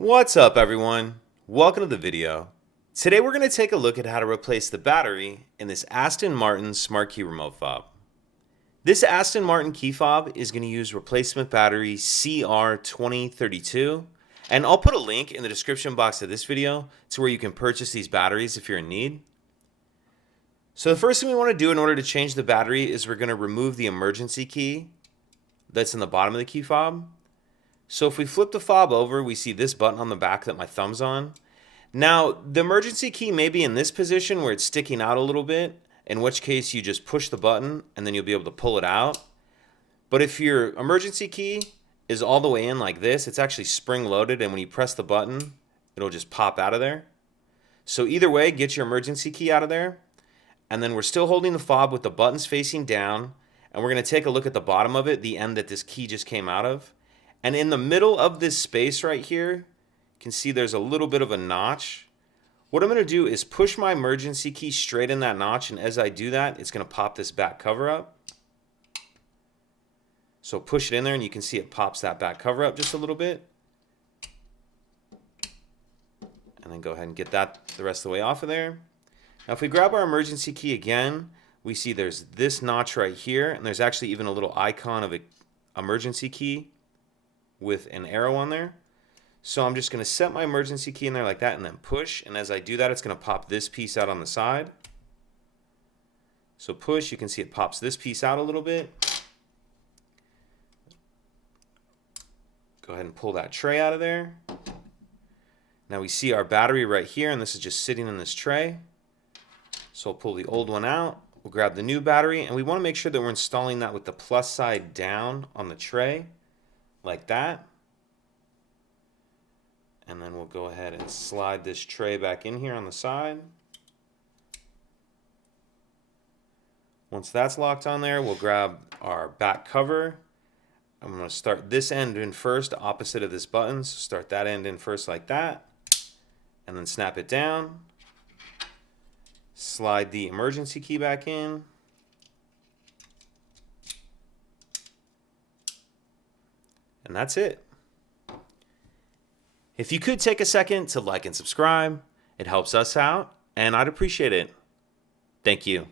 What's up, everyone? Welcome to the video. Today we're going to take a look at how to replace the battery in this Aston Martin smart key remote fob. This Aston Martin key fob is going to use replacement battery CR2032, and I'll put a link in the description box of this video to where you can purchase these batteries if you're in need. So the first thing we want to do in order to change the battery is we're going to remove the emergency key that's in the bottom of the key fob. So if we flip the fob over, we see this button on the back that my thumb's on. Now, the emergency key may be in this position where it's sticking out a little bit, in which case you just push the button and then you'll be able to pull it out. But if your emergency key is all the way in like this, it's actually spring loaded, and when you press the button, it'll just pop out of there. So either way, get your emergency key out of there. And then we're still holding the fob with the buttons facing down, and we're going to take a look at the bottom of it, the end that this key just came out of. And in the middle of this space right here, you can see there's a little bit of a notch. What I'm going to do is push my emergency key straight in that notch, and as I do that, it's going to pop this back cover up. So push it in there, and you can see it pops that back cover up just a little bit. And then go ahead and get that the rest of the way off of there. Now if we grab our emergency key again, we see there's this notch right here, and there's actually even a little icon of an emergency key with an arrow on there. So I'm just going to set my emergency key in there like that and then push, and as I do that, it's going to pop this piece out on the side. So push, you can see it pops this piece out a little bit. Go ahead and pull that tray out of there. Now we see our battery right here, and this is just sitting in this tray. So we'll pull the old one out, we'll grab the new battery, and we want to make sure that we're installing that with the plus side down on the tray, like that. And then we'll go ahead and slide this tray back in here on the side. Once that's locked on there, we'll grab our back cover. I'm going to start this end in first, opposite of this button. So start that end in first like that, and then snap it down. Slide the emergency key back in. And that's it. If you could take a second to like and subscribe, it helps us out, and I'd appreciate it. Thank you.